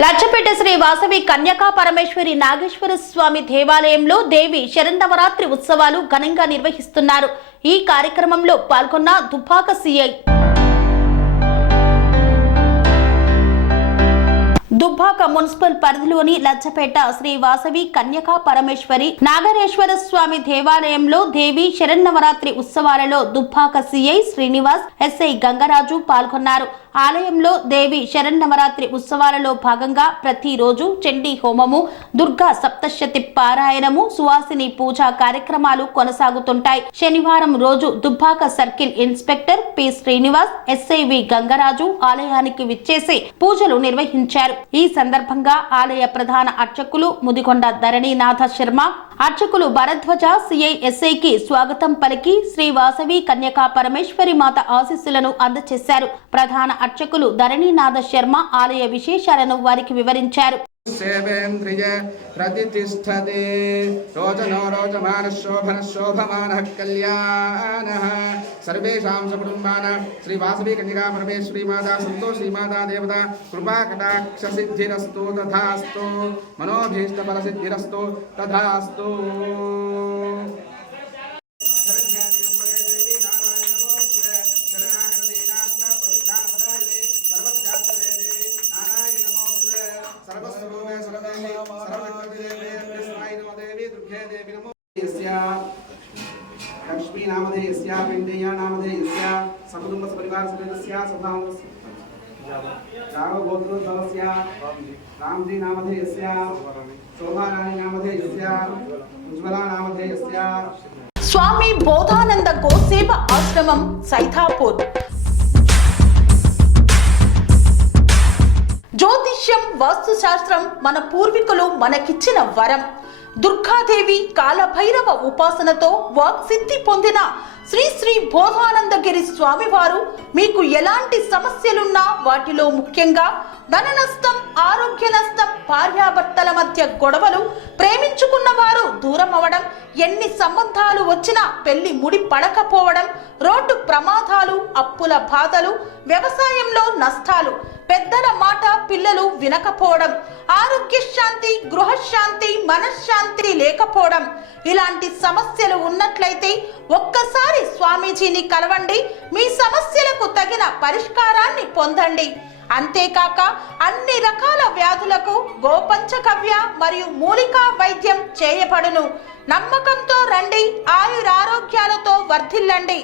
లచ్చపేట శ్రీ వాసవి కన్యకా పరమేశ్వరి నాగేశ్వర స్వామి దేవాలయంలో దేవి శరన్నవరాత్రి ఉత్సవాలు ఘనంగా నిర్వహిస్తున్నారు. ఈ కార్యక్రమంలో పాల్గొన్న దుబ్బాక సిఐ దుబ్బాక మున్సిపల్ పరిధిలోని లచ్చపేట శ్రీ వాసవి కన్యకా పరమేశ్వరి నాగేశ్వర స్వామి దేవాలయంలో దేవి శరన్నవరాత్రి ఉత్సవాలలో దుబ్బాక సిఐ శ్రీనివాస్, ఎస్ఐ గంగరాజు పాల్గొన్నారు. ఆలయంలో దేవి శరన్నవరాత్రి ఉత్సవాలలో భాగంగా ప్రతిరోజు చండీ హోమము, దుర్గా సప్తశతి పారాయణము, సువాసిని పూజా కార్యక్రమాలు కొనసాగుతుంటాయి. శనివారం రోజు Dubbaka circle inspector P Srinivas, SIV Gangaraju ఆలయానికి విచ్చేసి పూజలు నిర్వహించారు. ఈ సందర్భంగా ఆలయ ప్రధాన అర్చకులు ముదిగొండ ధరణీనాథ శర్మ, అర్చకులు భరద్వాజ సిఐ ఎస్ఐకి స్వాగతం పలికి శ్రీ వాసవి కన్యకా పరమేశ్వరి మాత ఆశీస్సులను అందజేశారు. ప్రధాన అర్చకులు ధరణీనాథ శర్మ ఆలయ విశేషాలను వారికి వివరించారు. సేవేంద్రియ ప్రతిష్టతే రోచనో రోచమాన శోభన శోభమాన కళ్యాణ సర్వేషాం సకుటుంబాన శ్రీ వాసవి కన్యకా పరమేశ్వరి మాతా సంతో శ్రీమాతా దేవత కృపా కటాక్ష సిద్ధిరస్తు తథాస్తు మనోభీష్ట ఫల సిద్ధిరస్తు తథాస్తు. लक्ष्मी नामधेयस्या वेंकैया नामधेयस्या सकुटुंब परिवार समेतस्या सदानस्य राघव गोत्रोद्भवस्या रामजी नामधेयस्या शोभाराणी नामधेयस्या उज्ज्वला नामधेयस्या. స్వామి బోధానంద గోసేవ ఆశ్రమం సైథాపూర్. జ్యోతిష్యం, వాస్తుశాస్త్రం మన పూర్వీకులు మనకిచ్చిన వరం. దుర్గాదేవి, కాలభైరవ ఉపాసనతో వాక్సిద్ధి పొందిన శ్రీ శ్రీ బోధానందగిరి స్వామివారు మీకు ఎలాంటి సమస్యలున్నా, వాటిలో ముఖ్యంగా ధన నష్టం, ఆరోగ్య నష్టం, భార్యాభర్తల మధ్య గొడవలు, ప్రేమించుకున్న వారు దూరం అవడం, ఎన్ని సంబంధాలు వచ్చినా పెళ్లి ముడి పడకపోవడం, రోడ్డు ప్రమాదాలు, అప్పుల బాధలు, వ్యవసాయంలో నష్టాలు, పెద్దల మాట పిల్లలు వినకపోవడం, ఆరోగ్య శాంతి, గృహశాంతి, మనశ్శాంతి లేకపోవడం, ఇలాంటి సమస్యలు ఉన్నట్లయితే ఒక్కసారి స్వామీజీని కలవండి. మీ సమస్యలకు తగిన పరిష్కారాన్ని పొందండి. అంతేకాక అన్ని రకాల వ్యాధులకు గోపంచగవ్య మరియు మూలికా వైద్యం చేయబడును. నమ్మకంతో రండి, ఆయురారోగ్యాలతో వర్ధిల్లండి.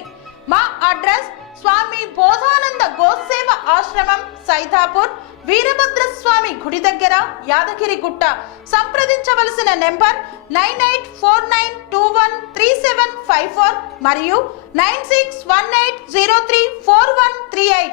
మా అడ్రస్ స్వామి బోధానంద గోసేవ ఆశ్రమం సైథాపూర్, వీరభద్రస్వామి గుడి దగ్గర, యాదగిరిగుట్ట. సంప్రదించవలసిన నెంబర్ 9849213754 మరియు 9618034138.